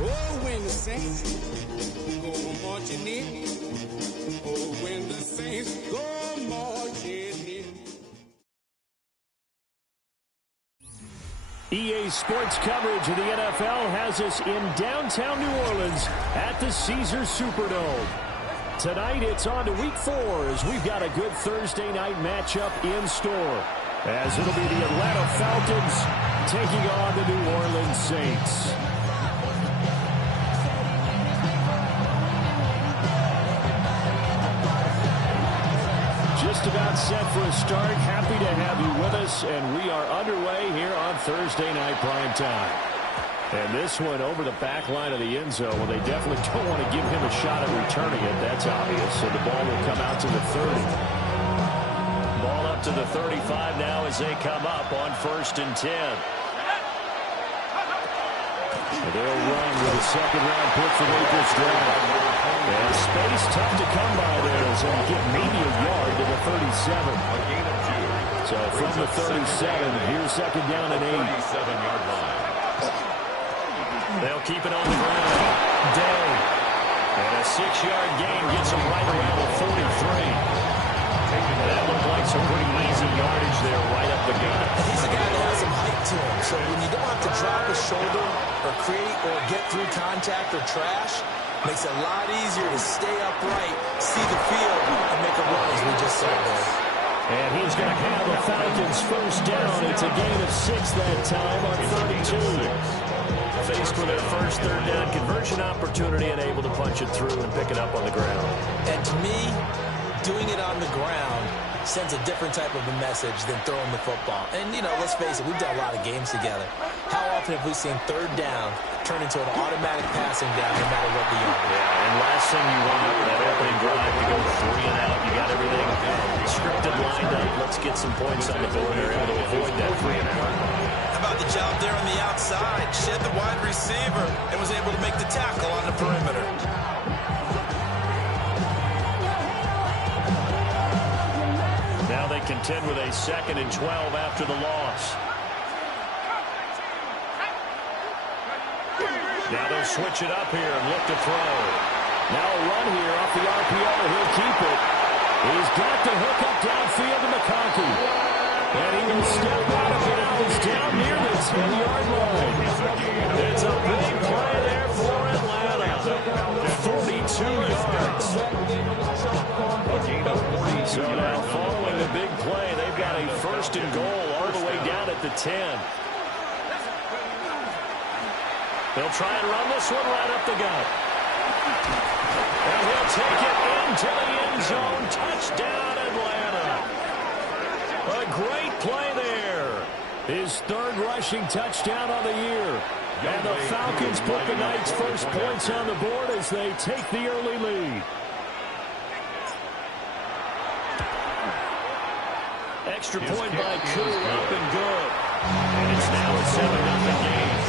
Oh, when the saints go marching in. Oh, when the saints go marching in. EA Sports coverage of the NFL has us in downtown New Orleans at the Caesars Superdome. Tonight it's on to Week 4 as we've got a good Thursday night matchup in store. As it'll be the Atlanta Falcons taking on the New Orleans Saints. Just about set for a start. Happy to have you with us, and we are underway here on Thursday night prime time. And this one over the back line of the end zone. Well, they definitely don't want to give him a shot at returning it. That's obvious. So the ball will come out to the 30. Ball up to the 35 now as they come up on 1st and 10. They'll run with a second-round pick from April's draft. And space tough to come by there as they get maybe a yard to the 37. So from the 37, here's second down and 8. 37-yard line. They'll keep it on the ground. Day. And a 6-yard gain gets them right around the 43. That looked like some pretty easy yardage there right up the gut. He's a guy that has some height to him. So when you don't have to drop a shoulder or create or get through contact or trash, makes it a lot easier to stay upright, see the field, and make a run as we just saw there. And he's going to have the Falcons first down. It's a gain of 6 that time on 32. Faced with their first third down conversion opportunity and able to punch it through and pick it up on the ground. And to me, doing it on the ground sends a different type of a message than throwing the football. And, you know, let's face it, we've done a lot of games together. How often have we seen third down turn into an automatic passing down no matter what the yard? Yeah, and last thing you want that opening drive to go 3 and out. You got everything scripted, lined up. Let's get some points on the board. They're able to avoid that 3 and out. How about the job there on the outside? Shed the wide receiver and was able to make the tackle on the perimeter. Now they contend with a 2nd and 12 after the loss. Now they'll switch it up here and look to throw. Now a run here off the RPO. He'll keep it. He's got the hook up downfield to McConkey. And he will step out of bounds down near the 10-yard line. It's a big play there for Atlanta. 42 yards. So now following the big play, they've got a 1st and goal all the way down at the 10. They'll try and run this one right up the gut. And he'll take it into the end zone. Touchdown, Atlanta. A great play there. His 3rd rushing touchdown of the year. And the Falcons put the night's first points on the board as they take the early lead. Extra point by Koo, up and good. And it's now a 7-0 game.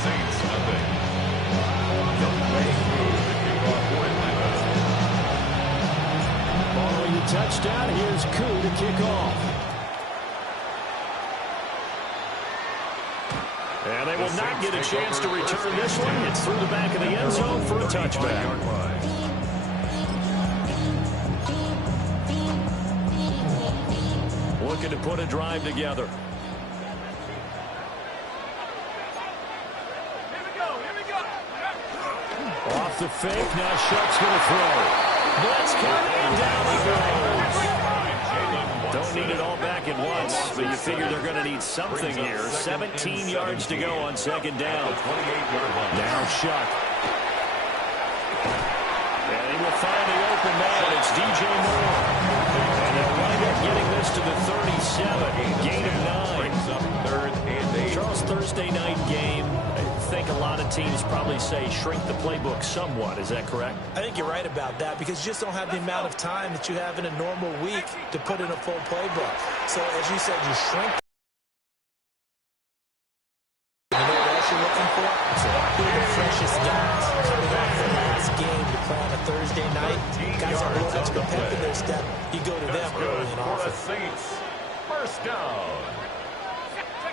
Saints nothing. Following the touchdown, here's Koo to kick off. And they will not get a chance to return this one. It's through the back of the end zone for a touchback. Looking to put a drive together. Off the fake, now Shuck's going to throw. Blitz coming, down he goes. Don't need it all back at once, but you figure they're going to need something here. 17 yards to go on 2nd down. Now Shuck. And he will find the open man. It's DJ Moore. And they'll wind up getting this to the 37. Gain of 9. Charles, Thursday night game. I think a lot of teams probably say shrink the playbook somewhat. Is that correct? I think you're right about that because you just don't have the amount of time that you have in a normal week to put in a full playbook. So as you said, you shrink. You know what else you're looking for? The freshest guys coming off the last game to plan a Thursday night, guys have a little extra pep in their step. You go to them early and often. First down.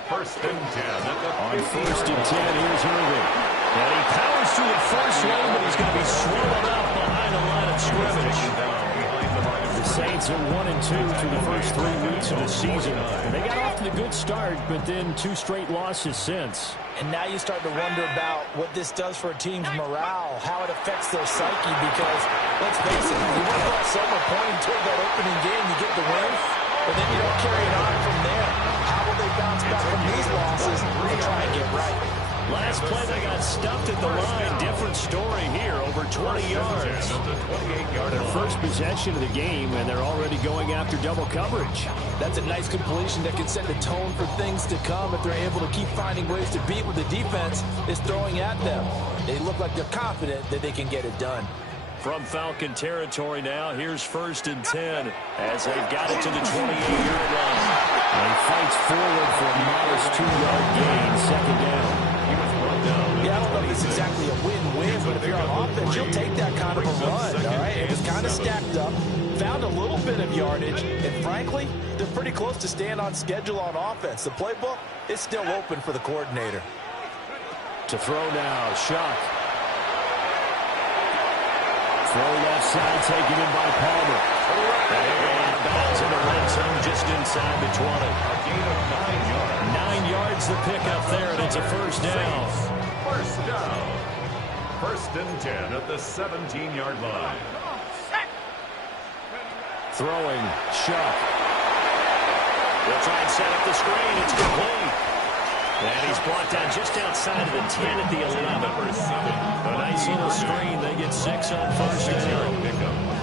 First and 10. On first and 10, here's Irving. And he powers through the first lane, but he's going to be swallowed up behind the line of scrimmage. The Saints are 1-2 through the first 3 weeks of the season. They got off to the good start, but then 2 straight losses since. And now you start to wonder about what this does for a team's morale, how it affects their psyche, because, let's face it, you work all summer pointing toward that opening game, you get the win, but then you don't carry it on from there. How will they bounce back from these losses and try and get right? Last play, they got stuffed at the line. Different story here, over 20 yards. Their first possession of the game, and they're already going after double coverage. That's a nice completion that can set the tone for things to come if they're able to keep finding ways to beat what the defense is throwing at them. They look like they're confident that they can get it done. From Falcon territory now, here's first and 10 as they've got it to the 28-yard line. And he fights forward for a modest 2-yard gain, second down. Yeah, I don't know if it's exactly a win-win, but if you're on offense, you'll take that kind of a run, all right? It was kind of stacked up, found a little bit of yardage, and frankly, they're pretty close to staying on schedule on offense. The playbook is still open for the coordinator. To throw now, Shuck. Throw left side, taken in by Palmer. And bounds in the red zone just inside the 20. A gain of 9 yards. 9 yards the pickup there, and it's a first down. First down. First and 10 at the 17-yard line. Throwing, Shuck. They'll try and set up the screen. It's complete. And he's brought down just outside of the 10 at the 11. A nice little screen. They get 6 on first down.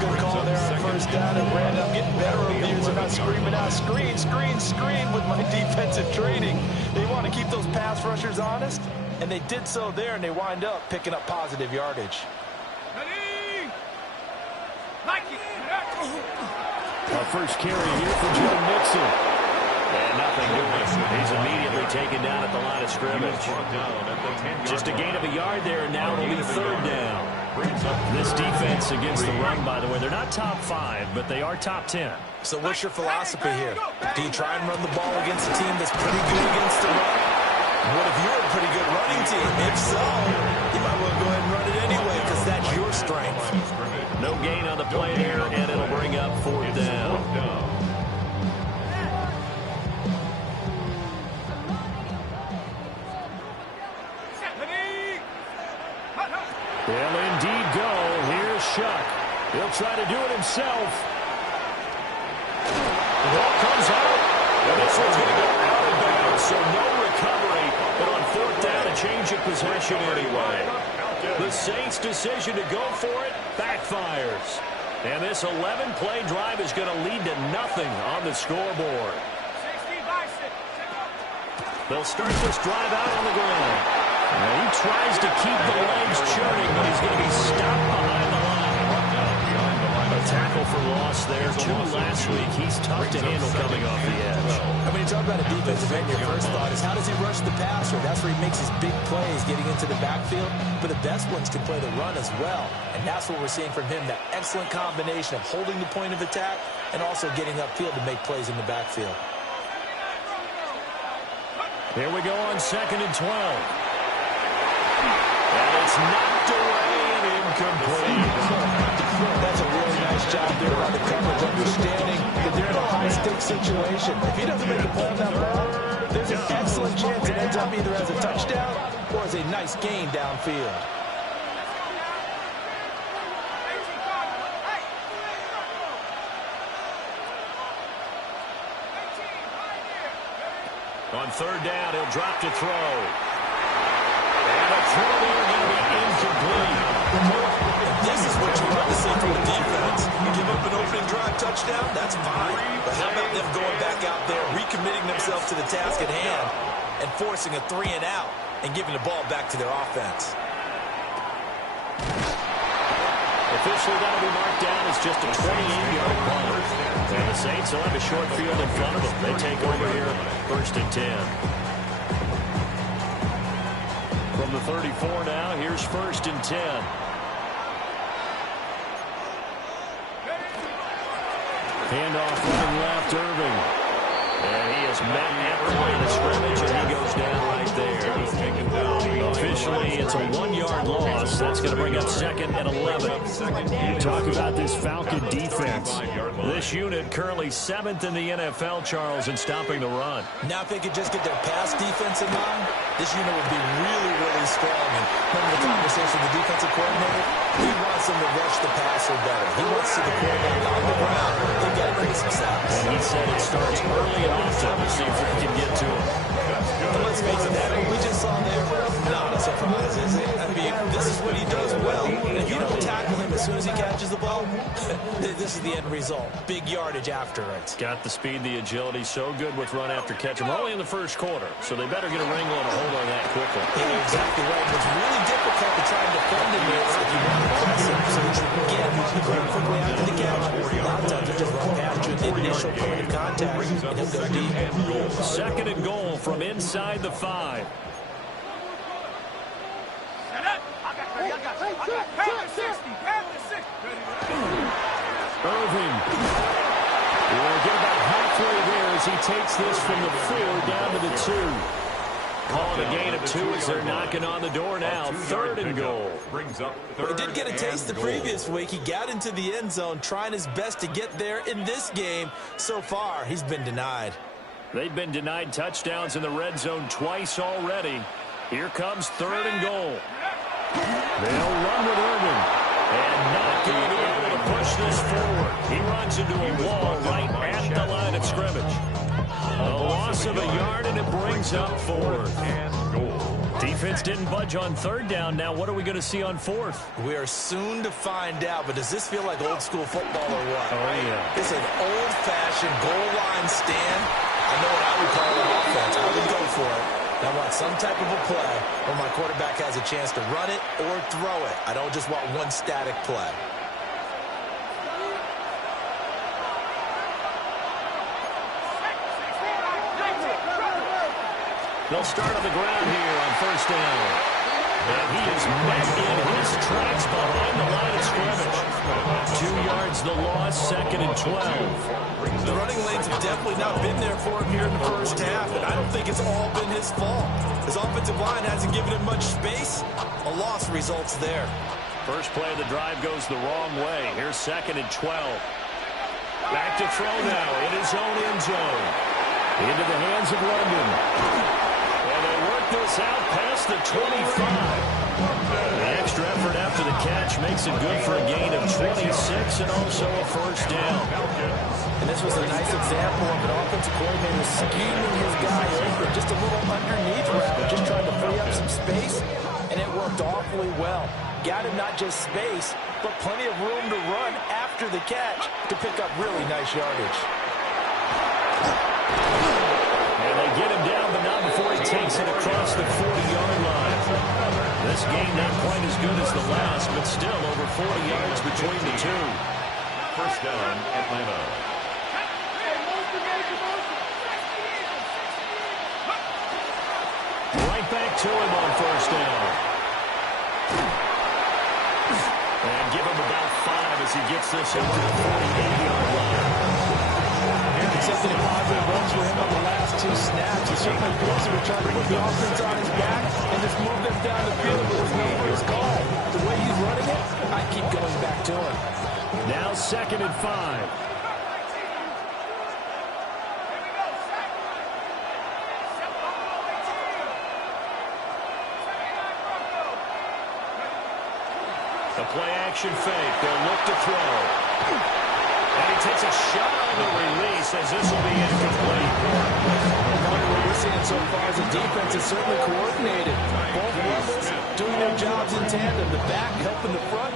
Good call there on first down, and Brandon, I'm getting better reviews. I'm not screaming out, screen, screen, screen with my defensive training. They want to keep those pass rushers honest, and they did so there, and they wind up picking up positive yardage. Our first carry here for Joe Mixon. And nothing doing. He's immediately taken down at the line of scrimmage. Just a gain of a yard there, and now it'll be third down. This defense against the run, by the way, they're not top 5, but they are top 10. So what's your philosophy here? Do you try and run the ball against a team that's pretty good against the run? What if you're a pretty good running team? If so, you might want to go ahead and run it anyway, because that's your strength. No gain on the play there, and it'll bring up fourth down. They'll indeed go. Here's Shuck. He'll try to do it himself. The ball comes out. And this one's going to go out of bounds, so no recovery. But on fourth down, a change of possession anyway. The Saints' decision to go for it backfires. And this 11-play drive is going to lead to nothing on the scoreboard. They'll start this drive out on the ground. He tries to keep the legs churning, but he's going to be stopped behind the line. A tackle for loss there. 2 last week. He's tough to handle coming off the edge. I mean, you talk about a defensive end, your first thought is how does he rush the passer? That's where he makes his big plays, getting into the backfield. But the best ones can play the run as well. And that's what we're seeing from him, that excellent combination of holding the point of attack and also getting upfield to make plays in the backfield. Here we go on 2nd and 12. And it's knocked away and incomplete. That's a really nice job there by the coverage, understanding that they're in a high-stakes situation. If he doesn't make a play on that ball, there's an excellent chance it ends up either as a touchdown or as a nice gain downfield. On third down, he'll drop to throw. And a throw there going to be incomplete. This is what you want to see from the defense. You give up an opening drive touchdown, that's fine. But how about them going back out there, recommitting themselves to the task at hand, and forcing a 3-and-out and giving the ball back to their offense? Officially, that'll be marked down as just a 28-yard punt. And the Saints will have a short field in front of them. They take over here, 1st and 10. From the 34 now, here's 1st and 10. Handoff running left, Irving. And he is met at the line of scrimmage, and he goes down right there. Officially, it's a 1-yard loss. That's going to bring up 2nd and 11. You talk about this Falcon defense. This unit currently 7th in the NFL, Charles, in stopping the run. Now if they could just get their pass defense in line, this unit would be really, really strong. And remember the conversation with the defensive coordinator? He wants them to rush the passer better. He wants to see the quarterback on the ground. They've got to bring some sacks. And he said it starts early and often. We'll see if we can get to him. And let's face it, that what we just saw there, not a surprise, is it? I mean, this is what he does well. And if you don't tackle him as soon as he catches the ball, this is the end result. Big yardage after it. Got the speed, the agility, so good with run after catch. We're only in the first quarter, so they better get a wrangle and a hold on that quickly. Yeah, exactly right. It's really difficult to try and defend him if you want to press him, so that you can get him on the ground quickly after the catch. A lot of times you just run past you at the initial point of contact, and he'll go deep. 2nd and goal from inside the 5. Irving will get about halfway there as he takes this from the 4 down to the 2. Calling a gain of 2 as they're knocking on the door now. 3rd and goal. He did get a taste the previous week. He got into the end zone trying his best to get there in this game. So far, he's been denied. They've been denied touchdowns in the red zone twice already. Here comes 3rd and goal. They'll run with Irving. And not going to be able to push this forward. He runs into a wall right at the line of scrimmage. A loss of a yard, and it brings up 4th. Defense didn't budge on 3rd down. Now what are we going to see on 4th? We are soon to find out, but does this feel like old school football or what? Oh, yeah. It's an old-fashioned goal line stand. I know what I would call an offense. I would go for it. I want some type of a play where my quarterback has a chance to run it or throw it. I don't just want one static play. They'll start on the ground here on 1st down. And he is met in his tracks behind the line of scrimmage. 2 yards the loss, 2nd and 12. The running lanes have definitely not been there for him here in the first half, and I don't think it's all been his fault. His offensive line hasn't given him much space. A loss results there. First play of the drive goes the wrong way. Here's 2nd and 12. Back to throw now in his own end zone. Into the hands of London. And they work this out past the 25. The extra effort after the catch makes it good for a gain of 26 and also a 1st down. And this was a nice example of an offensive coordinator scheming his guy over just a little underneath route, just trying to free up some space, and it worked awfully well. Got him not just space, but plenty of room to run after the catch to pick up really nice yardage. And they get him down, but not before he takes it across the 40-yard line. This game not quite as good as the last, but still over 40 yards between the two. 1st down, Atlanta. Right back to him on 1st down. And give him about 5 as he gets this up to the 48-yard line. Accepted a positive runs for him on the last 2 snaps. He certainly feels he was trying to put the offense on his back and just move them down the field, but his number is called. The way he's running it, I keep going back to him. Now 2nd and 5. The play-action fake. They'll look to throw. And he takes a shot on the release as this will be incomplete. What we're seeing so far is the defense is certainly coordinated. Both levels doing their jobs in tandem. The back helping the front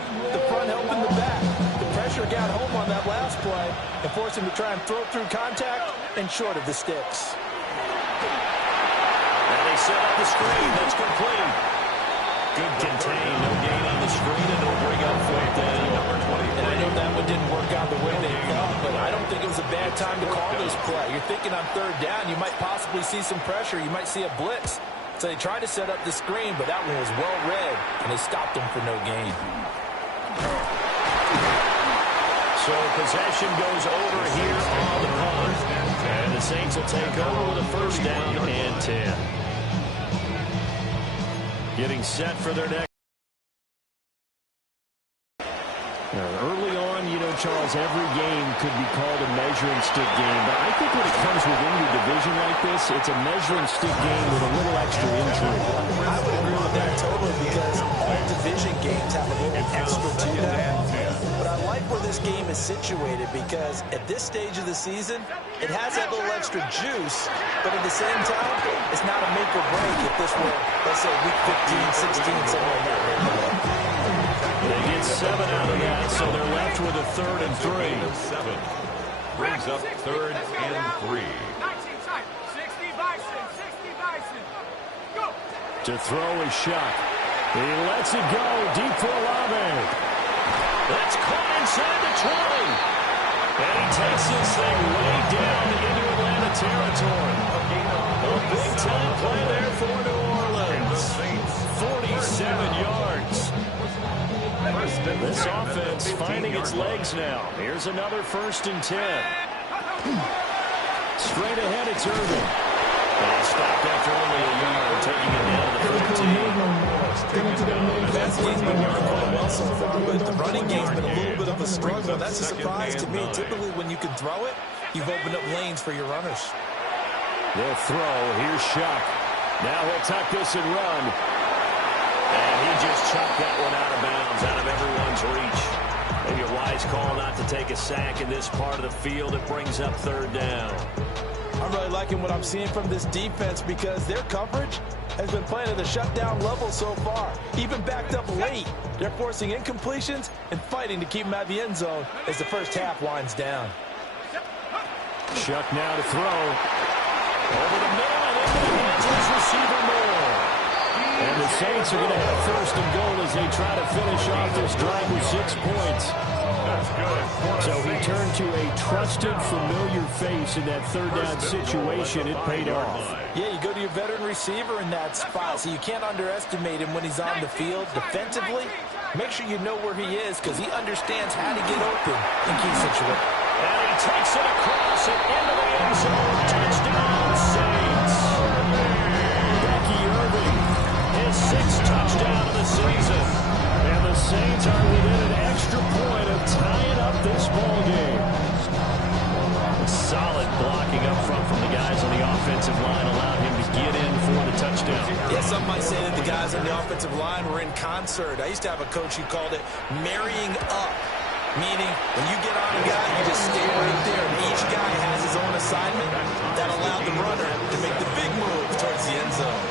helping the back. The pressure got home on that last play and forced him to try and throw through contact and short of the sticks. And they set up the screen. That's complete. Good contain. No gain on the screen, and it'll bring up 4th down. And I know that one didn't work out the way they thought, but I don't think it was a bad time to call this play. You're thinking on 3rd down, you might possibly see some pressure. You might see a blitz. So they tried to set up the screen, but that one was well read, and they stopped him for no gain. So possession goes over here on the punt. And the Saints will take over with a first down and 10. Getting set for their next. Early on, you know, Charles, every game could be called a measuring stick game. But I think when it comes within your division like this, it's a measuring stick game with a little extra intrigue. I would agree with that totally because all division games have a little extra to them. But I like where this game is situated because at this stage of the season, it has that little extra juice. But at the same time, it's not a make or break if this were, let's say, week 15, 16, somewhere in that neighborhood. They get 7 out of that, so they're left with a 3rd and 3. 7 brings up 3rd and 3. To throw is Shuck. He lets it go deep for Olave. That's caught inside the 20. And he takes this thing way down into Atlanta territory. A big-time play there for New Orleans. 47 yards. This offense finding its legs now. Here's another 1st and 10. Straight ahead, it's Irvin. And stopped after only a yard, taking it down to the 15. That's game's been going quite well so far, but the running game's been a little bit of a struggle. That's a surprise to me. Typically, when you can throw it, you've opened up lanes for your runners. They'll throw. Here's Shuck. Now he'll tuck this and run. And he just chucked that one out of bounds, out of everyone's reach. Maybe a wise call not to take a sack in this part of the field. It brings up 3rd down. I'm really liking what I'm seeing from this defense because their coverage has been playing at the shutdown level so far. Even backed up late, they're forcing incompletions and fighting to keep them out of the end zone as the first half winds down. Shuck now to throw. Over the middle and into the hands of his receiver Moore. And the Saints are going to have 1st and goal as they try to finish off this drive with 6 points. That's good. So he turned to a trusted, familiar face in that 3rd down situation. It paid off. Yeah, you go to your veteran receiver in that spot, so you can't underestimate him when he's on the field. Defensively, make sure you know where he is because he understands how to get open in key situations. And he takes it across and into the end zone. Touchdown, Saints. Becky Irving, his 6th touchdown of the season. And the Saints are within an extra point of tying up this ball game. Solid blocking up front from the guys on the offensive line allowed him to get in for the touchdown. Yeah, some might say that the guys on the offensive line were in concert. I used to have a coach who called it marrying up, meaning when you get on a guy, you just stay right there. And each guy has his own assignment that allowed the runner to make the big move towards the end zone.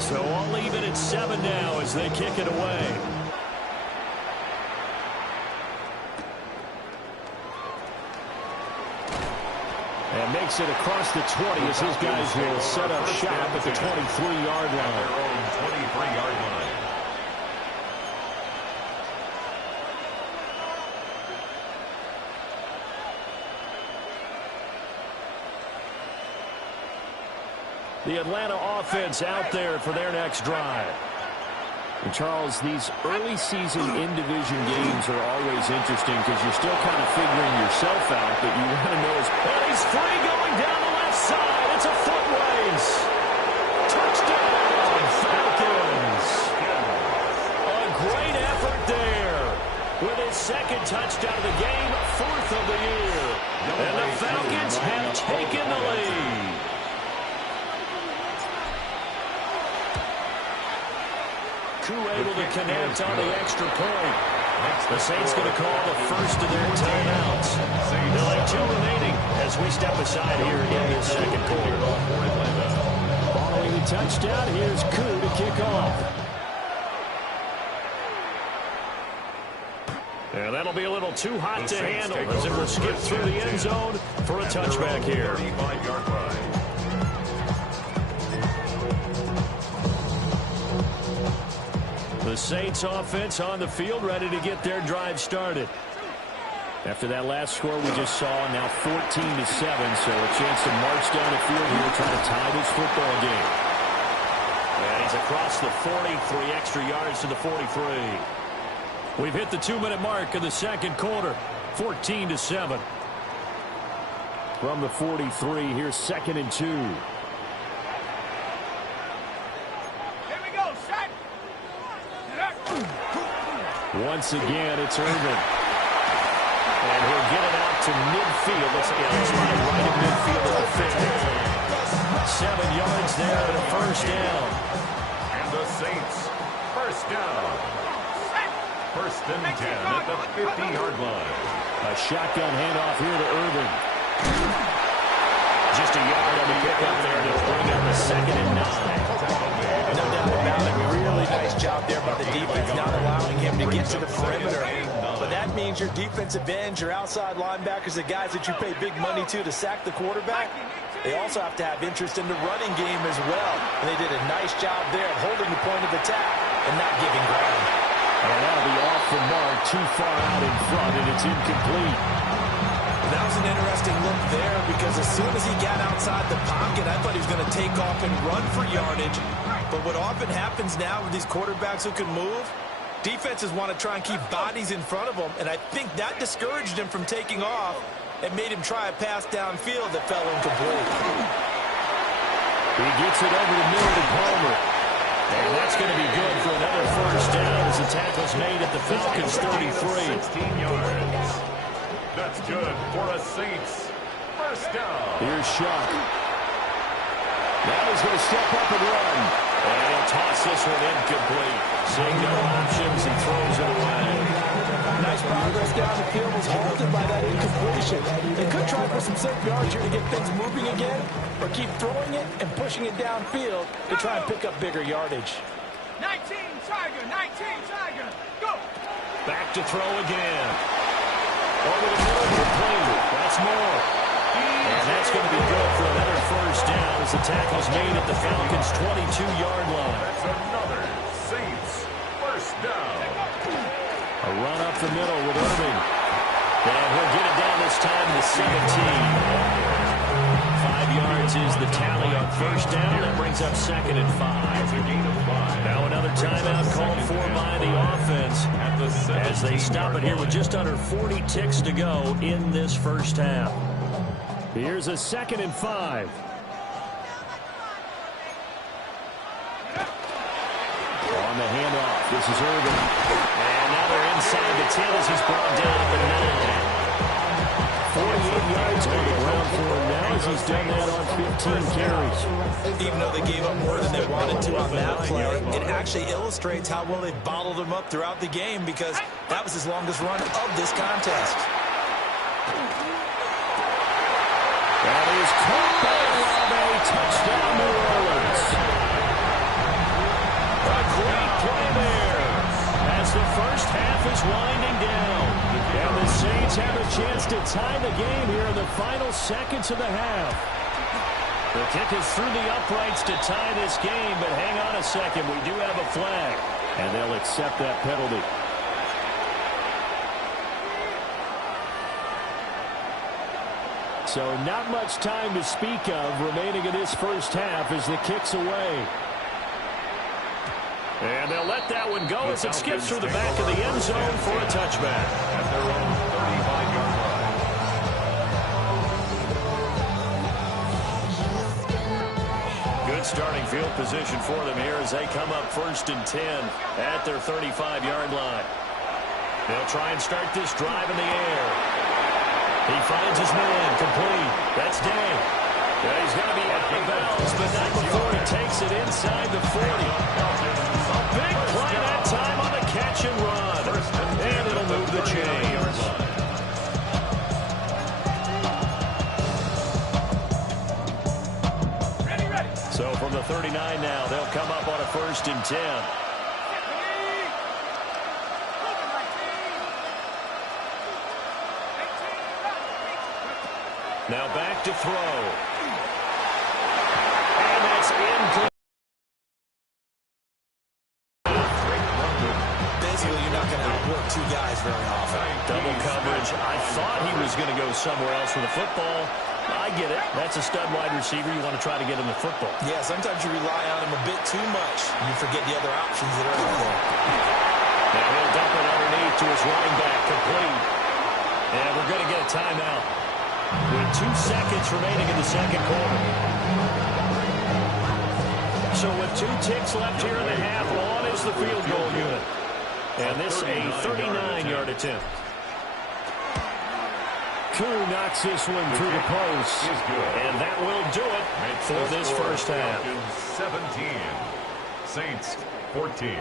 So all even at 7 now as they kick it away. And makes it across the 20 as his guys will set up shop at the 23-yard line. Their own 23-yard line. The Atlanta offense out there for their next drive. And Charles, these early season in-division games are always interesting because you're still kind of figuring yourself out, but you want to know and he's free going down the left side. It's a foot race. Touchdown, Falcons. A great effort there with his 2nd touchdown of the game, 4th of the year. And the Falcons have taken the lead. Able to connect on the extra point. The Saints going to call the first of their timeouts. They'll have 2 remaining as we step aside here in the 2nd quarter. Following the touchdown, here's Koo to kick off. And that'll be a little too hot to handle as it will skip through the end zone for a touchback here. The Saints offense on the field, ready to get their drive started. After that last score we just saw, now 14-7, so a chance to march down the field here, trying to tie this football game. And he's across the 40, 3 extra yards to the 43. We've hit the 2-minute mark of the second quarter, 14-7. From the 43, here's 2nd and 2. Once again, it's Irvin. And he'll get it out to midfield. Let's right at midfield at the 50. 7 yards there and a first down. And the Saints, first down. 1st and 10 at the 50-yard line. A shotgun handoff here to Irvin. Just a yard on the pickup there to bring up the 2nd and 9. No doubt about it. Really nice job there by the defense, not allowing him to get to the perimeter. But that means your defensive ends, your outside linebackers, the guys that you pay big money to sack the quarterback, they also have to have interest in the running game as well. And they did a nice job there of holding the point of attack and not giving ground. And that'll be off the mark, too far out in front, and it's incomplete. That was an interesting look there because as soon as he got outside the pocket, I thought he was going to take off and run for yardage. But what often happens now with these quarterbacks who can move, defenses want to try and keep bodies in front of them, and I think that discouraged him from taking off and made him try a pass downfield that fell incomplete. He gets it over the middle to Palmer. And that's going to be good for another first down as the tackle's made at the Falcons' 33. 16 yards. That's good for a Saints first down. Here's Shuck. Now he's going to step up and run. And he'll toss this one incomplete. Seeing no options, he throws it away. Nice progress down the field, was halted by that incompletion. They could try for some safe yards here to get things moving again, or keep throwing it and pushing it downfield to try and pick up bigger yardage. 19 Tiger, go! Back to throw again. Over the middle, complete. That's more. And that's going to be good for another first down as the tackle's made at the Falcons' 22-yard line. That's another Saints first down. A run up the middle with Irving. And he'll get it down this time to 17. 5 yards is the tally on first down. That brings up 2nd and 5. Now another timeout called for by the offense as they stop it here with just under 40 ticks to go in this first half. Here's a 2nd and 5. On the handoff, this is Irvin. And now they're inside the 10 as he's brought down at the 9. 48 yards on the ground for him now as he's done that on 15 carries. Even though they gave up more than they wanted to on that play, it actually illustrates how well they bottled him up throughout the game because that was his longest run of this contest. That is caught by Olave. Touchdown, New Orleans. A great play there as the first half is winding down. And the Saints have a chance to tie the game here in the final seconds of the half. The kick is through the uprights to tie this game, but hang on a second. We do have a flag, and they'll accept that penalty. So not much time to speak of remaining in this first half as the kick's away. And they'll let that one go as it skips through the back of the end zone for a touchback. At their own 35-yard line. Good starting field position for them here as they come up 1st and 10 at their 35-yard line. They'll try and start this drive in the air. He finds his man, complete. That's Day. Yeah, he's going to be out of bounds, but not before he takes it inside the 40. A big play that time on the catch and run. And it'll move the chains. So from the 39 now, they'll come up on a 1st and 10. back to throw. And that's incomplete. Basically, you're not going to outwork two guys very often. Double coverage. I thought he was going to go somewhere else with the football. I get it. That's a stud wide receiver. You want to try to get him the football. Yeah, sometimes you rely on him a bit too much. You forget the other options that are out there. Now he'll dump it underneath to his running back, complete. And we're going to get a timeout with 2 seconds remaining in the second quarter. So with 2 ticks left here in the half, on is the field goal unit. And this a 39-yard attempt. Koo knocks this one through the post. And that will do it for this first half. 17. Saints 14.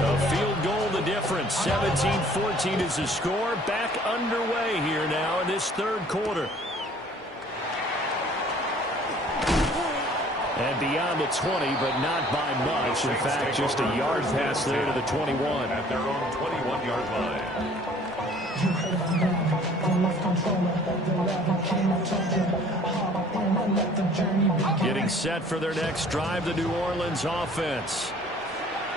A field goal the difference. 17-14 is the score. Back underway here now in this third quarter. And beyond the 20, but not by much. In fact, just a yard pass there to the 21. At their own 21-yard line. Getting set for their next drive, the New Orleans offense.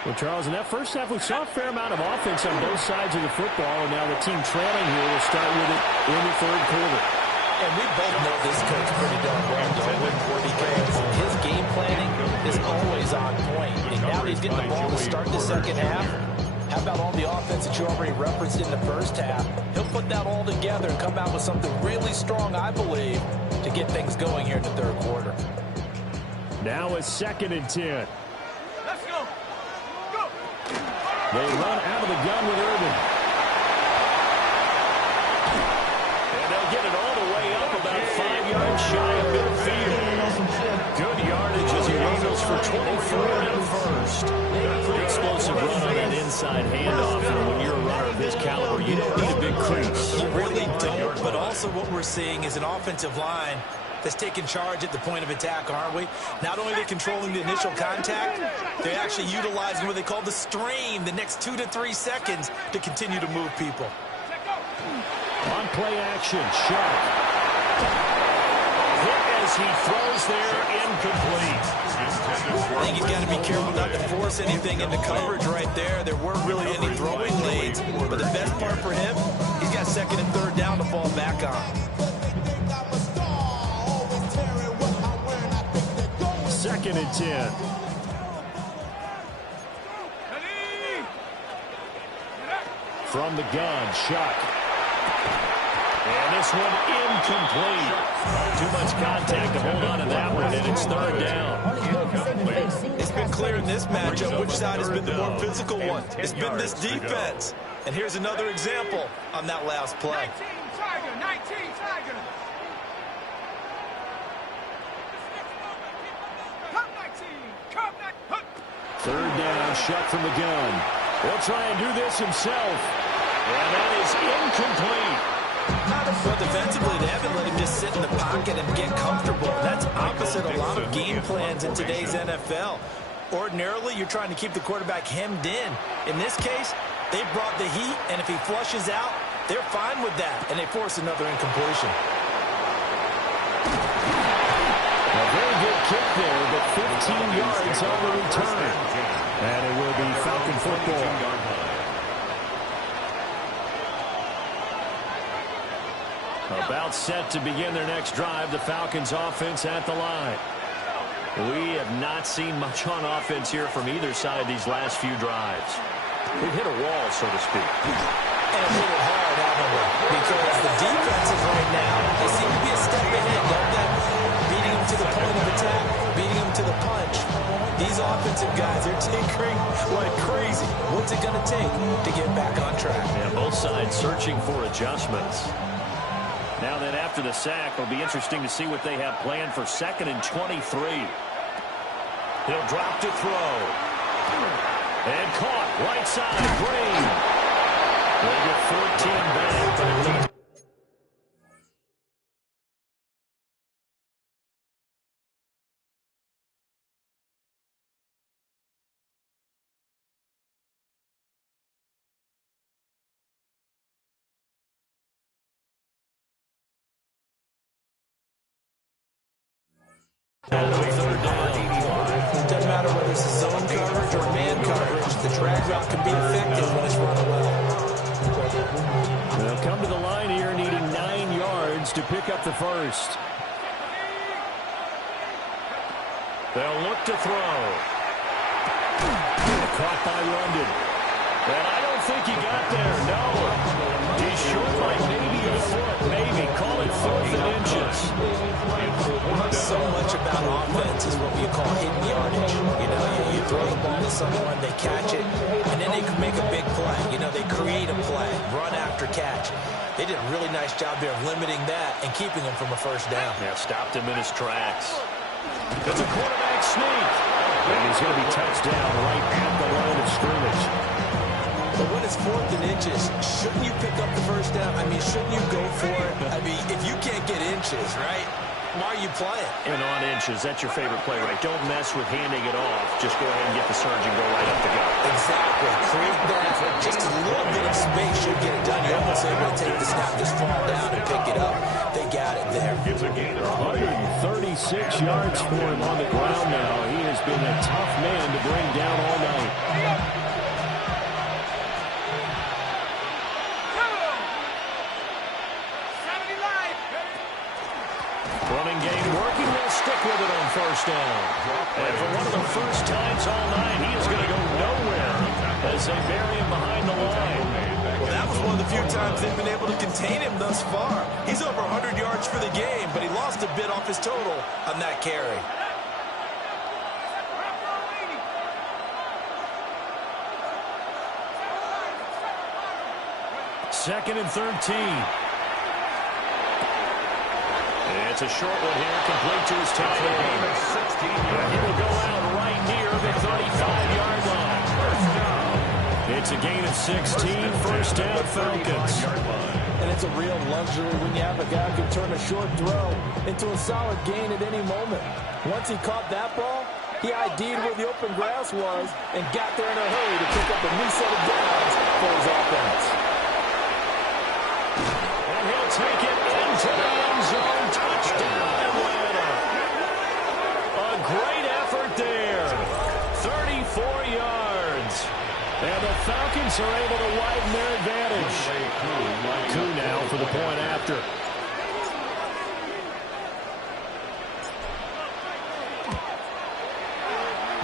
Well, Charles, in that first half, we saw a fair amount of offense on both sides of the football, and now the team trailing here will start with it in the third quarter. And we both know this coach pretty darn well, don't we? Because his game planning is always on point. And now he's getting the ball to start the second half. How about all the offense that you already referenced in the first half? He'll put that all together and come out with something really strong, I believe, to get things going here in the third quarter. Now a 2nd and 10. Let's go. Go. They run out of the gun with Irvin. And they'll get it all the way up about 5 yards shy of midfield. Good yardage as he runs for 24 and a first. Pretty explosive run on that inside handoff. And when you're a runner of his caliber, you don't need a big crease. You really don't, but also what we're seeing is an offensive line that's taking charge at the point of attack, aren't we? Not only are they controlling the initial contact, they're actually utilizing what they call the strain, the next 2 to 3 seconds, to continue to move people. On play action, Sharp. Hit as he throws there, incomplete. I think he's got to be careful not to force anything into coverage right there. There weren't really any throwing lanes, but the best part for him, he's got 2nd and 3rd down to fall back on. 2nd and 10. From the gun, Shuck. And this one incomplete. Too much contact to hold on to that one, and it's 3rd down. It's been clear in this matchup which side has been the more physical one. It's been this defense. And here's another example on that last play. 19 Tiger. 3rd down, Shuck from the gun. He'll try and do this himself. And that is incomplete. Well, defensively, they haven't let him just sit in the pocket and get comfortable. That's opposite a lot of game plans in today's NFL. Ordinarily, you're trying to keep the quarterback hemmed in. In this case, they brought the heat, and if he flushes out, they're fine with that, and they force another incompletion. A very good kick there, but 15 yards on the return. And it will be Falcon football. About set to begin their next drive, the Falcons offense at the line. We have not seen much on offense here from either side these last few drives. We've hit a wall, so to speak. And a little hard, haven't we? Because the defenses right now, they seem to be a step ahead, don't they? Beating them to the point of attack, beating them to the punch. These offensive guys are tinkering like crazy. What's it going to take to get back on track? Yeah, both sides searching for adjustments. Now then, after the sack, it'll be interesting to see what they have planned for 2nd and 23. He'll drop to throw. And caught right side, Green. They'll get 14 back, but it Third down. Doesn't matter whether it's a zone coverage or man coverage. The drag route can be effective when it's run well. They'll come to the line here needing 9 yards to pick up the first. They'll look to throw. Caught by London. And I don't think he got there, no. He's short by maybe a foot, maybe. Call it 4th and inches. So much about offense is what we call hidden yardage. You know, you throw the ball to someone, they catch it, and then they can make a big play. You know, they create a play, run after catch. They did a really nice job there of limiting that and keeping him from a first down. Yeah, stopped him in his tracks. It's a quarterback sneak. And he's going to be touched down right at the line of scrimmage. But when it's 4th and inches, shouldn't you pick up the first down? I mean, shouldn't you go for it? I mean, if you can't get inches, right, why are you playing? And on inches, that's your favorite play, right? Don't mess with handing it off. Just go ahead and get the surge and go right up the gut. Exactly. Create that. Just a little bit of space should get it done. You're almost able to take the snap, just fall down and pick it up. They got it there. It's a gain of 136 yards for him on the ground now. He has been a tough man to bring down all night. Running game working. They'll stick with it on first down. And for one of the first times all night, he is going to go nowhere as they bury him behind the line. Well, that was one of the few times they've been able to contain him thus far. He's over 100 yards for the game, but he lost a bit off his total on that carry. Second and 13. It's a short one here, complete to his tight end. He will go out right near the 35-yard line. It's a gain of 16, first down Falcons. And it's a real luxury when you have a guy who can turn a short throw into a solid gain at any moment. Once he caught that ball, he ID'd where the open grass was and got there in a hurry to pick up a new set of downs for his offense. And he'll take it into the end zone. Touchdown, Atlanta. A great effort there. 34 yards. And the Falcons are able to widen their advantage. Koo now for the point after.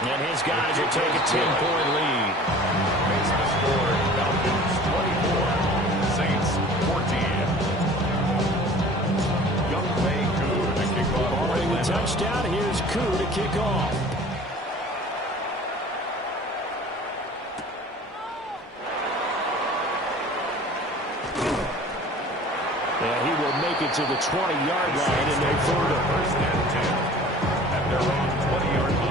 And his guys will take a 10-point lead. Makes the score Falcons 24, Saints 14. Young May Koo to kick off. Following the touchdown, here's Koo to kick off. And he will make it to the 20-yard line in their third. First and 10 at their own 20-yard line.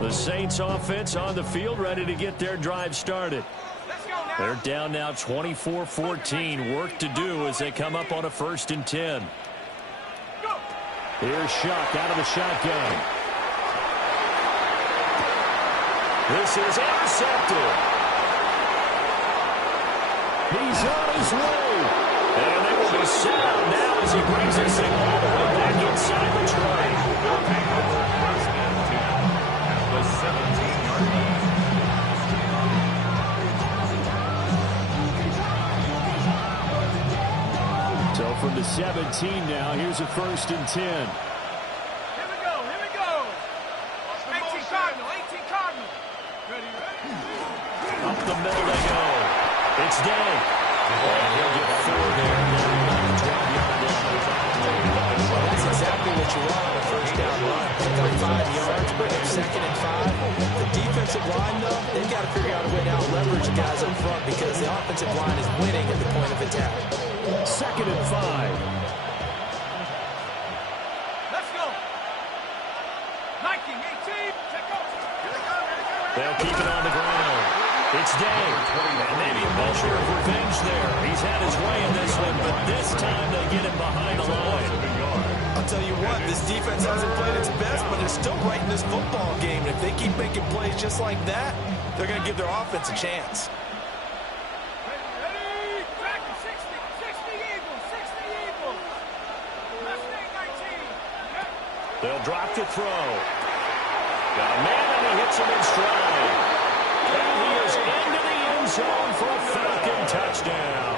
The Saints offense on the field, ready to get their drive started. They're down now 24-14. Work to do as they come up on a 1st and 10. Here's Shuck out of the shotgun. This is intercepted. He's on his way. And they will be set out now as he brings this thing all the way back inside the tray. First and 10 at the 17-yard line. So from the 17 now, here's a 1st and 10. Here we go. 18 Cardinal. Ready? Up the middle they go. It's Day. And he'll get 4 there. Well, that's exactly what you want on a first down run. Pick up 5 yards, bring up 2nd and 5. The defensive line, though, they've got to figure out a way to out-leverage guys up front because the offensive line is winning at the point of attack. 2nd and 5. Let's go. 19, 18. Check out. They'll keep it on the ground. It's Day. And maybe a measure of revenge there. He's had his way in this one, but this time they get him behind the line. I'll tell you what, this defense hasn't played its best, but they're still right in this football game. And if they keep making plays just like that, they're going to give their offense a chance. Ready? Track 60 Eagles, 60 Eagles. Let's take 19. They'll drop to throw. Got a man, and he hits him in stride. And he is into the end zone for a Falcon touchdown.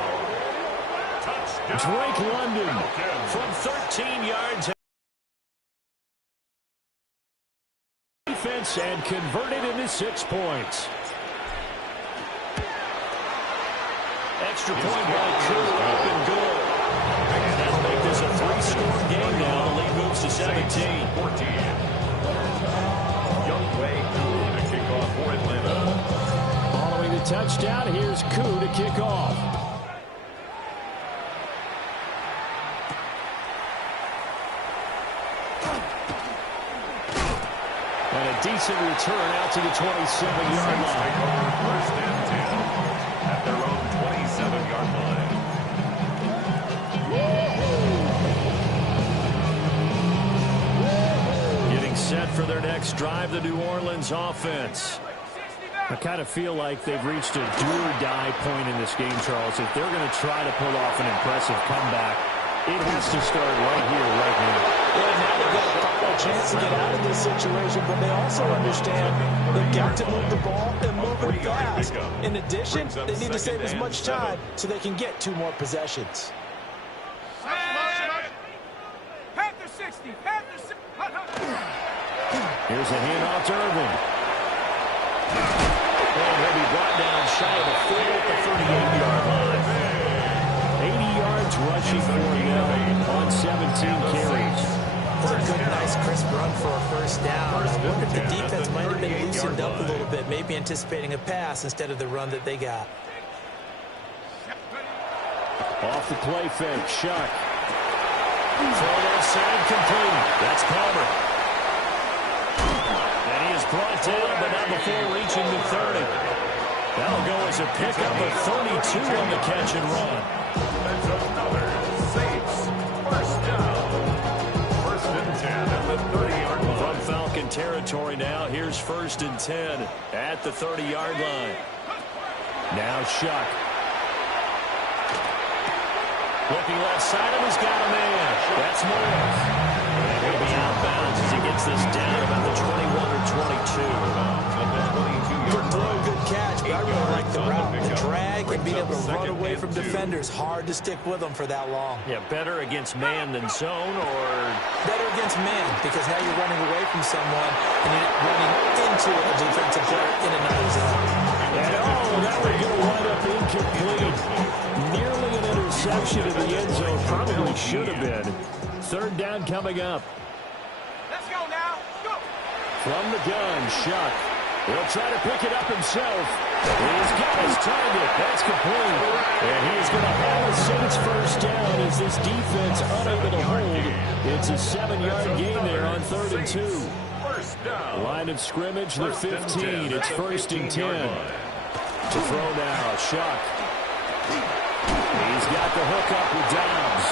Drake London from 13 yards. Defense and converted into 6 points. Extra point by Koo, up and good. And that'll make this a 3-score game now. The lead moves to 17. 14. Young Wei Koo to kick off for Atlanta. Following the touchdown, here's Koo to kick off. And a decent return out to the 27-yard line. Take over first and 10 at their own 27-yard line. Getting set for their next drive, the New Orleans offense. I kind of feel like they've reached a do-or-die point in this game, Charles. If they're going to try to pull off an impressive comeback, it has to start right here, right now. Yeah, now they've got a final chance to get out of this situation, but they also understand they've got to move the ball and move it fast. In addition, they need to save as much time so they can get 2 more possessions. Panther 60, Panther 60. Here's a handoff to Irvin. And he'll be brought down shy of the 4 at the 38-yard line. 80 yards rushing for him on 17 carries. It's a good, nice, crisp run for a first down. I wonder if the defense might have been loosened up a little bit, maybe anticipating a pass instead of the run that they got. Off the play fake, Shuck. Throw left side complete. That's Palmer. And he is brought down, but not before reaching the 30. That'll go as a pickup of 32 on the catch and run. That's another Saints first down. First and 10 at the 30-yard line. From Falcon territory now, here's 1st and 10 at the 30-yard line. Now Shuck. Looking left side of him, he's got a man. That's Morris. And he'll be out of bounds as he gets this down about the 21 or 22. Good catch, but I really like the route. The drag and being able to run away from defenders. Hard to stick with them for that long. Yeah, better against man than zone, or better against man, because now you're running away from someone and you're running into a defensive player in another zone. And that one's going to wind up incomplete. Nearly an interception in the end zone. Probably should have been. 3rd down coming up. Let's go now. Go. From the gun, Shuck. He'll try to pick it up himself. He's got his target. That's complete. And he's going to have a Saints first down as this defense unable to hold. It's a 7-yard gain there on 3rd and 2. Line of scrimmage, the 15. It's 1st and 10. To throw now, Shuck. He's got the hook up with Dobbs.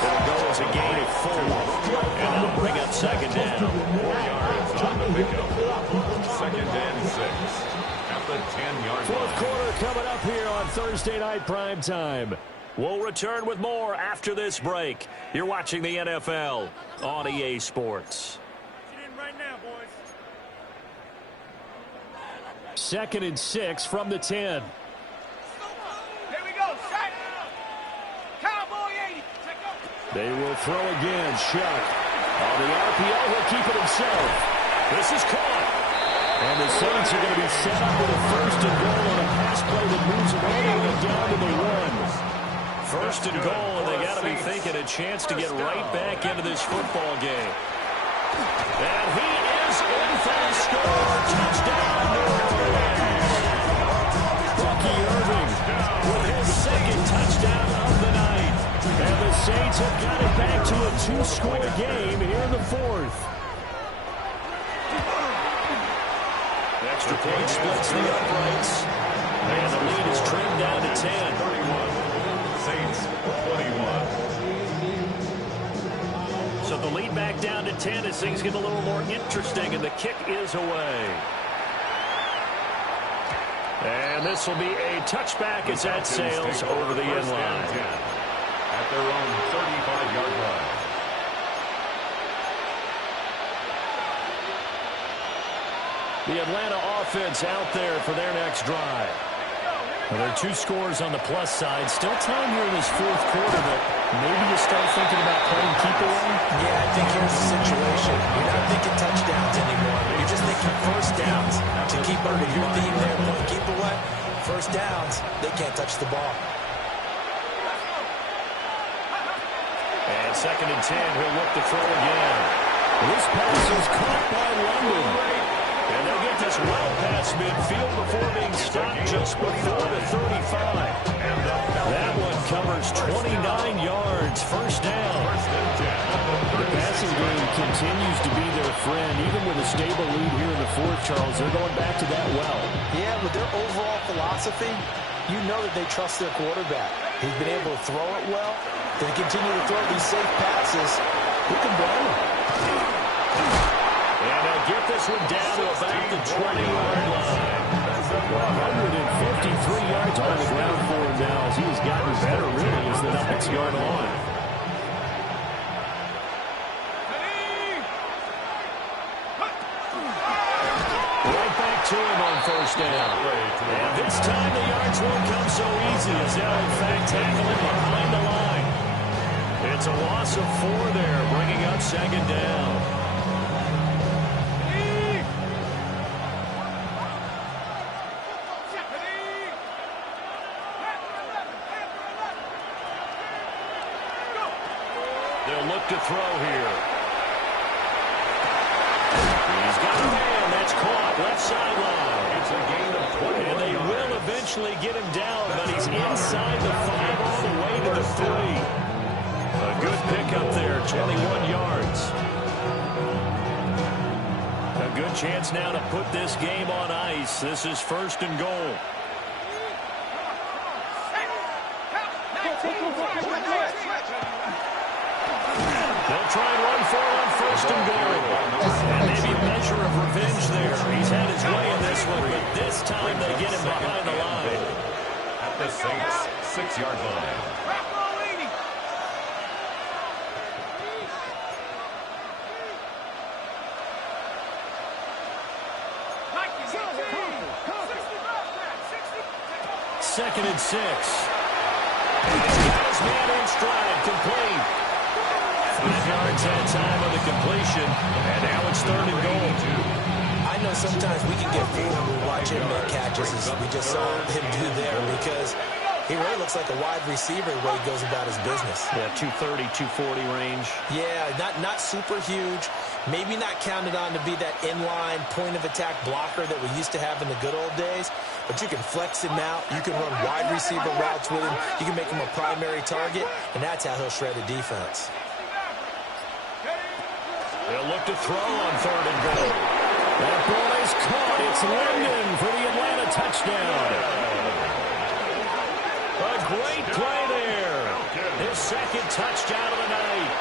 It'll go as a gain of 4. And that'll bring up 2nd down. 4 yards on the pickup. 2nd and 6 at the 10-yard line. 4th quarter coming up here on Thursday Night Prime Time. We'll return with more after this break. You're watching the NFL on EA Sports. Get in right now, boys. 2nd and 6 from the 10. Here we go. Shot. Cowboy 80. Take off. They will throw again. Shuck. On the RPO, he'll keep it himself. This is caught. And the Saints are going to be set up with a 1st and goal on a pass play that moves them all the way down to the 1. 1st and goal, and they got to be thinking a chance to get right back into this football game. And he is in for the score. Touchdown, New Orleans. Bucky Irving with his 2nd touchdown of the night. And the Saints have got it back to a 2-score game here in the 4th. Extra point splits the uprights. And the lead is trimmed down to 10. 31. Saints 21. So the lead back down to 10 as things get a little more interesting, and the kick is away. And this will be a touchback as that sails over the end line. At their own 35-yard line. The Atlanta offense out there for their next drive. Well, there are 2 scores on the plus side. Still time here in this fourth quarter, but maybe you start thinking about playing keep away. Yeah, I think here's the situation. You're not thinking touchdowns anymore. You're just thinking first downs to keep up with your theme there. Point keep away. First downs, they can't touch the ball. And 2nd and 10, he'll look to throw again. This pass is caught by London. And they'll get this well past midfield before being stopped just before the 35. That one covers 29 yards. First down. The passing game continues to be their friend. Even with a stable lead here in the fourth, Charles, they're going back to that well. Yeah, with their overall philosophy, you know that they trust their quarterback. He's been able to throw it well. They continue to throw these safe passes. Who can blame him? And they'll get this one down to about the 20-yard line. 153 yards on the ground for him now as he has gotten better, really, as the numbers gone on. Right back to him on first down. And this time the yards won't come so easy as they'll, in fact, tackle him behind the line. It's a loss of 4 there, bringing up 2nd down. They'll look to throw here. He's got a man. That's caught. Left sideline. It's a gain of 20. And they will eventually get him down, but he's inside the 5 all the way to the 3. A good pickup there, 21 yards. A good chance now to put this game on ice. This is 1st and goal. They'll try and run for it on 1st and goal. And maybe a measure of revenge there. He's had his way in this one, but this time they get him behind the line. At the Saints' 6-yard line. Second and 6. Nice man in stride, complete. 5 yards that time on the completion, and now it's 3rd and goal. I know sometimes we can get fooled when we watch him make catches, as we just saw him do there, because he really looks like a wide receiver the way he goes about his business. Yeah, 230, 240 range. Yeah, not super huge. Maybe not counted on to be that inline point-of-attack blocker that we used to have in the good old days, but you can flex him out. You can run wide receiver routes with him. You can make him a primary target, and that's how he'll shred a defense. They'll look to throw on 3rd and goal. That ball is caught. It's Linden for the Atlanta touchdown. A great play there. His 2nd touchdown of the night.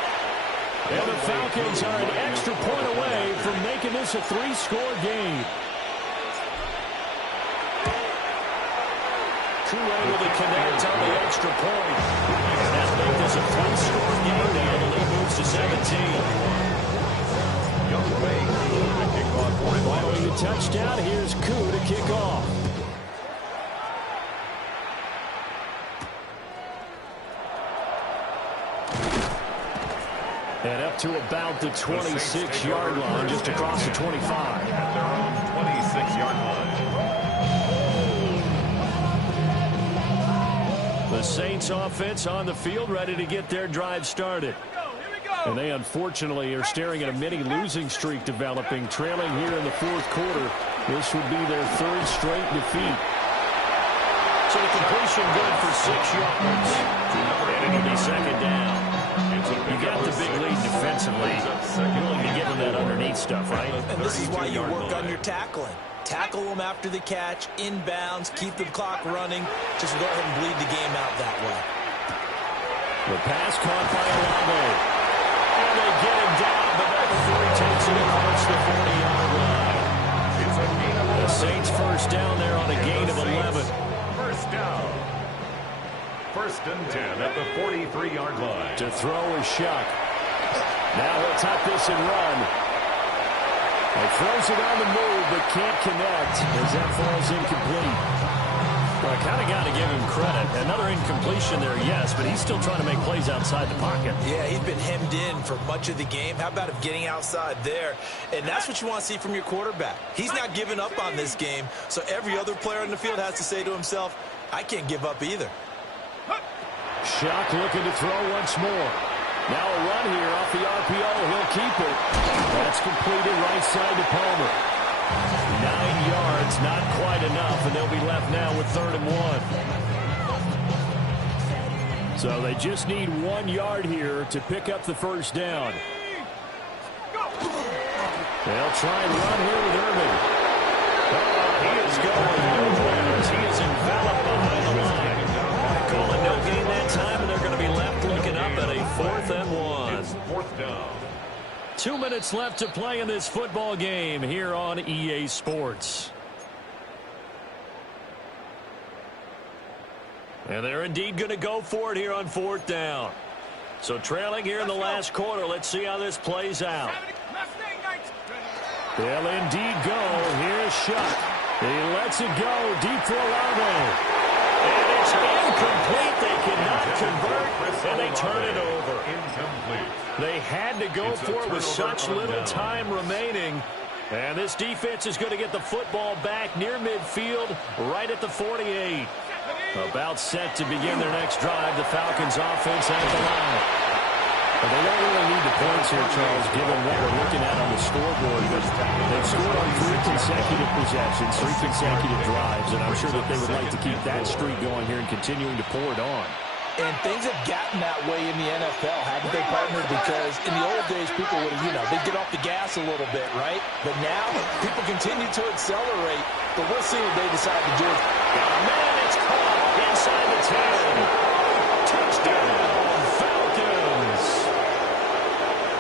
And the Falcons are an extra point away from making this a 3-score game. Koo able to connect on the extra point. And that'll make this a 3-score game now. The lead moves to 17. Following the touchdown, here's Koo to kick off. And up to about the 26-yard line, just across the 25. At their own 26-yard line. The Saints offense on the field, ready to get their drive started. And they unfortunately are staring at a mini losing streak developing, trailing here in the fourth quarter. This would be their 3rd straight defeat. So the completion good for 6 yards. And it'll be 2nd down. You got the big lead defensively. You want to be giving that underneath stuff, right? And this is why you work on your tackling. Tackle them after the catch, inbounds, keep the clock running. Just go ahead and bleed the game out that way. The pass caught by Olave. And they get him down, but that before he takes it across the 40-yard line. The Saints first down there on a gain of 11. To throw is Shuck. Now he'll tuck this and run. He throws it on the move, but can't connect as that falls incomplete. Well, I kind of got to give him credit. Another incompletion there, yes, but he's still trying to make plays outside the pocket. Yeah, he's been hemmed in for much of the game. How about him getting outside there? And that's what you want to see from your quarterback. He's not giving up on this game, so every other player in the field has to say to himself, I can't give up either. Shuck looking to throw once more. Now a run here off the RPO. He'll keep it. That's completed right side to Palmer. 9 yards, not quite enough, and they'll be left now with 3rd and 1. So they just need 1 yard here to pick up the first down. They'll try and run here with Irving. He is going nowhere as he is enveloped behind the line. Calling no gain that time, and they're going to be left looking up at a 4th and 1. It's 4th down. 2 minutes left to play in this football game here on EA Sports. And they're indeed going to go for it here on 4th down. So trailing here in the last quarter. Let's see how this plays out. They'll indeed go. Here's Shuck. He lets it go deep for Olave. And it's incomplete. They cannot convert, and they turn it over. Incomplete. They had to go for it with such little time remaining. And this defense is going to get the football back near midfield, right at the 48. About set to begin their next drive. The Falcons offense at the line. But they don't really need the points here, Charles, given what we're looking at on the scoreboard. They've scored on 3 consecutive possessions, 3 consecutive drives, and I'm sure that they would like to keep that streak going here and continuing to pour it on. And things have gotten that way in the NFL, haven't they, partner? Because in the old days, people would, they'd get off the gas a little bit, right? But now, people continue to accelerate. But we'll see what they decide to do. Man, it's caught inside the 10. Touchdown, Falcons.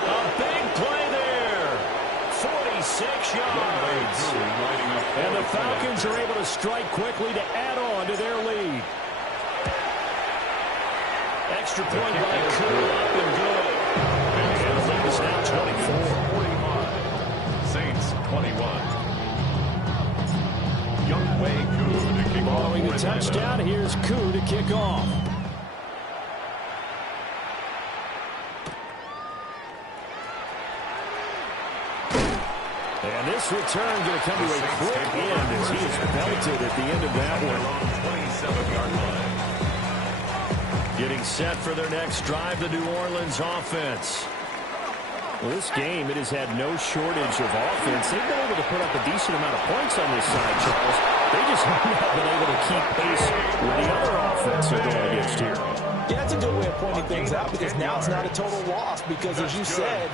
A big play there. 46 yards. And the Falcons are able to strike quickly to add on to their lead. Extra point by Koo, up and good. And the lead is now 24. Saints 21. Young Wei Koo to kick off. Following the touchdown, here's Koo to kick off. And this return going to come to a quick end as he is belted at the end of that one. 27-yard line. Getting set for their next drive, the New Orleans offense. Well, this game, it has had no shortage of offense. They've been able to put up a decent amount of points on this side, Charles. They just haven't been able to keep pace with the other offense they're going against here. Yeah, that's a good way of pointing things out because now it's not a total loss because, as you said,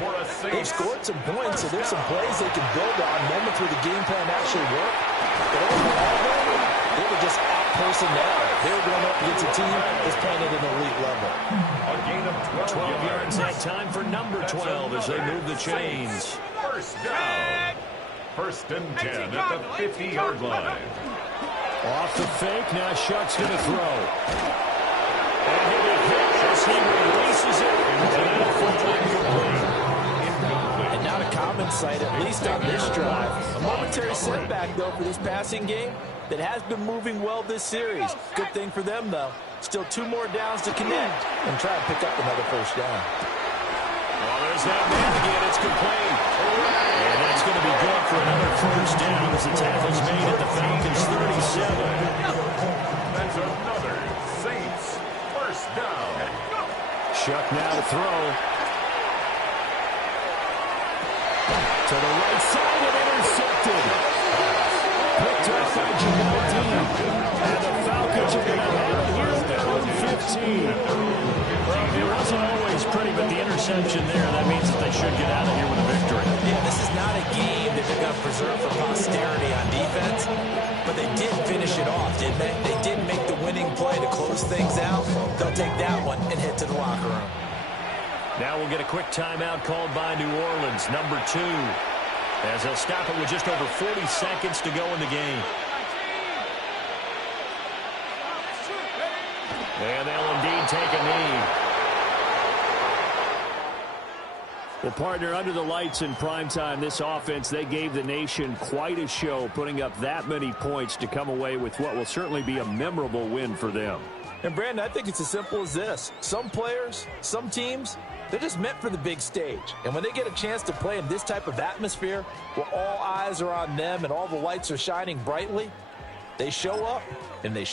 they've scored some points, so there's some plays they can build on, moments where the game plan actually worked. But overall, they were just out-personnel. They were going up against a team that's playing at an elite level. A gain of 12 yards that time for number 12 as they move the chains. First down. 1st and 10 at the 50-yard line. Off the fake, now Shuck's going to throw. And he'll be hit as he releases it. And that'll flip incomplete. And not a common sight, at least on this drive. A momentary setback, though, for this passing game that has been moving well this series. Good thing for them, though. Still 2 more downs to connect and try and pick up another first down. Well, there's that man again. It's complete. And that's going to be good for another first down as the tackle's made at the Falcons' 37. That's another Saints first down. Shuck now to throw. To the right side and intercepted. Picked up by Jamal Dean. And the Falcons are going to have it here at their own 15. Well, it wasn't always pretty, but the interception there, that means that they should get out of here with a victory. Yeah, this is not a game that they're going to preserve for posterity on defense, but they did finish it off, didn't they? They did make the winning play to close things out. They'll take that one and head to the locker room. Now we'll get a quick timeout called by New Orleans, number 2, as they'll stop it with just over 40 seconds to go in the game. And they'll indeed take a knee. Well, partner, under the lights in primetime, this offense, they gave the nation quite a show, putting up that many points to come away with what will certainly be a memorable win for them. And, Brandon, I think it's as simple as this. Some players, some teams, they're just meant for the big stage. And when they get a chance to play in this type of atmosphere where all eyes are on them and all the lights are shining brightly, they show up and they